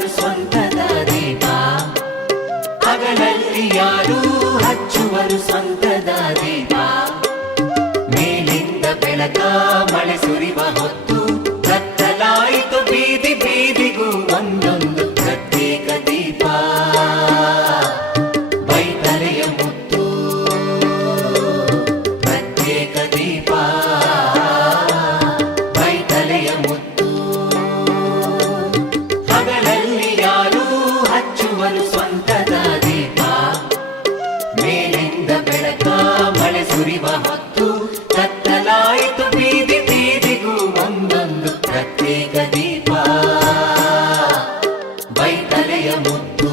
ಹಚ್ಚುವರು ಸ್ವಂತದ ದೀಪ ಹಗಲಲ್ಲಿ ಯಾರು ಹಚ್ಚುವರು ಸ್ವಂತದ ದೀಪ ಮೇಲಿಂದ ಬೆಳಕ ಮಳೆ ಸುರಿವ ಹೊತ್ತು ಕತ್ತಲಾಯಿತು ಬೀದಿ ಬೀದಿಗೂ ಒಂದೊಂದು ಪ್ರತ್ಯೇಕ ದೀಪ ಬೈತಲೆಯ ಮುತ್ತು ಪ್ರತ್ಯೇಕ ದೀಪ ಬೈತಲೆಯ ಮುತ್ತು ಹಗಲಲ್ಲಿ ಯಾರು ಹಚ್ಚುವರು ಸ್ವಂತದ ದೀಪ ಮೇಲಿಂದ ಬೆಳಕ ಮಳೆ ಸುರಿವ ಹೊತ್ತು ಕತ್ತಲಾಯಿತು ಬೀದಿ ಬೀದಿಗೂ ಒಂದೊಂದು ಪ್ರತ್ಯೇಕ ದೀಪ ಬೈತಲೆಯ ಮುತ್ತು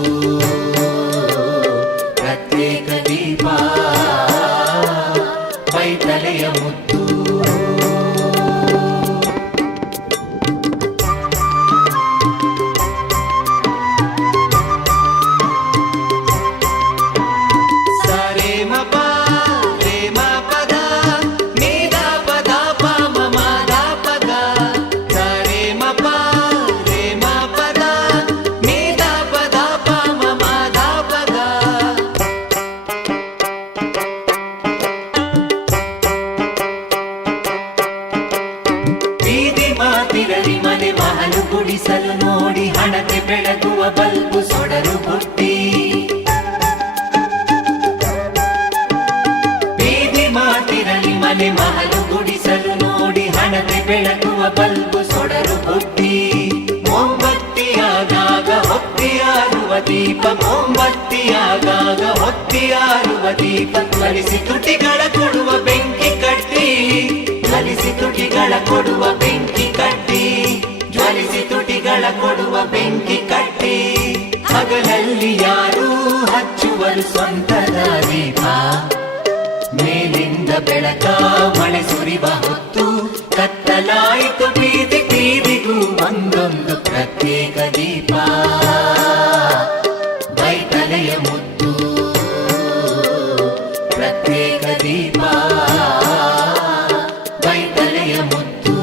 ಪ್ರತ್ಯೇಕ ದೀಪ ಬೈತಲೆಯ ಮುತ್ತು ಮಾತಿರಲಿ ಮನೆ ಮಹಲು ಗುಡಿಸಲು ನೋಡಿ ಹಣತೆ ಬೆಳಗುವ ಬಲ್ಬು ಸೊಡರು ಬುಟ್ಟಿ ಬೀದಿ ಮಾತಿರಲಿ ಮನೆ ಮಹಲು ಗುಡಿಸಲು ನೋಡಿ ಹಣತೆ ಬೆಳಗುವ ಬಲ್ಬು ಸೊಡರು ಬುಟ್ಟಿ ಮೊಂಬತ್ತಿಯಾದಾಗ ಹೊತ್ತಿಯಾರುವ ದೀಪ ಮೊಂಬತ್ತಿಯಾದಾಗ ಹೊತ್ತಿಯಾರುವ ದೀಪ ಜ್ವಲಿಸಿ ತುಟಿಗಳ ಕೊಡುವ ಬೆಂಕಿ ಕಟ್ಟಿ ಜ್ವಲಿಸಿ ತುಟಿಗಳ ಕೊಡುವ ಬೆಂಕಿ ಕಟ್ಟಿ ಜ್ವಲಿಸಿ ತುಟಿಗಳ ಕೊಡುವ ಬೆಂಕಿ ಕಟ್ಟಿ ಹಗಲಲ್ಲಿ ಯಾರು ಹಚ್ಚುವರು ಸ್ವಂತದ ದೀಪ ಮೇಲಿಂದ ಬೆಳಕ ಮಳೆ ಸುರಿವ ಹೊತ್ತು ಕತ್ತಲಾಯಿತು ಬೀದಿ ಬೀದಿಗೂ ಒಂದೊಂದು ಪ್ರತ್ಯೇಕ ದೀಪ ಬೈತಲೆಯ ಮುತ್ತು ಪ್ರತ್ಯೇಕ ದೀಪ ಬೈತಲೆಯ ಮುತ್ತು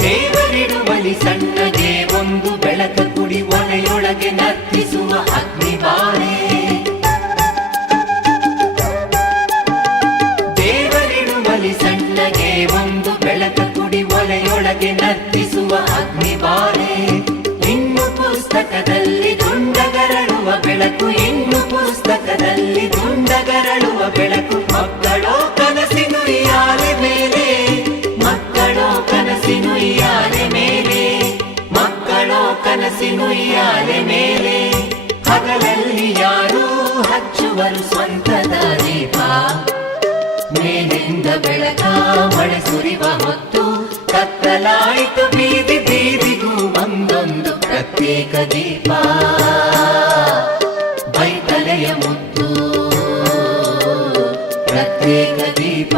ದೇವರಿಡುವಲಿ ಸಣ್ಣಗೆ ಒಂದು ಬೆಳಕ ಕುಡಿ ಒಲೆಯೊಳಗೆ ನರ್ತಿಸುವ ಅಗ್ನಿಬಾಳೆ ದೇವರಿಡುವಲಿ ಸಣ್ಣಗೆ ಒಂದು ಬೆಳಕ ಕುಡಿ ಒಲೆಯೊಳಗೆ ನರ್ತಿಸುವ ಅಗ್ನಿಬಾಳೆ ಇನ್ನು ಪುಸ್ತಕದಲ್ಲಿ ದುಂಡಗರಳುವ ಬೆಳಕು ಇನ್ನು ಪುಸ್ತಕದಲ್ಲಿ ದುಂಡಗರಳುವ ಬೆಳಕು ಮಕ್ಕಳೋ ಕನಸಿನ ಉಯ್ಯಾಲೆ ಮೇಲೆ ಮಕ್ಕಳೋ ಕನಸಿನ ಉಯ್ಯಾಲೆ ಮೇಲೆ ಮಕ್ಕಳೋ ಕನಸಿನ ಉಯ್ಯಾಲೆ ಮೇಲೆ ಹಗಲಲ್ಲಿ ಯಾರು ಹಚ್ಚುವರು ಸ್ವಂತದ ದೀಪ ಮೇಲಿಂದ ಬೆಳಕ ಮಳೆ ಸುರಿವ ಹೊತ್ತು ಕತ್ತಲಾಯಿತು ಬೀದಿ ಬೀದಿಗೂ ಒಂದೊಂದು ಪ್ರತ್ಯೇಕ ದೀಪ ಬೈತಲೆಯ ಮುತ್ತು ಪ್ರತ್ಯೇಕ ದೀಪ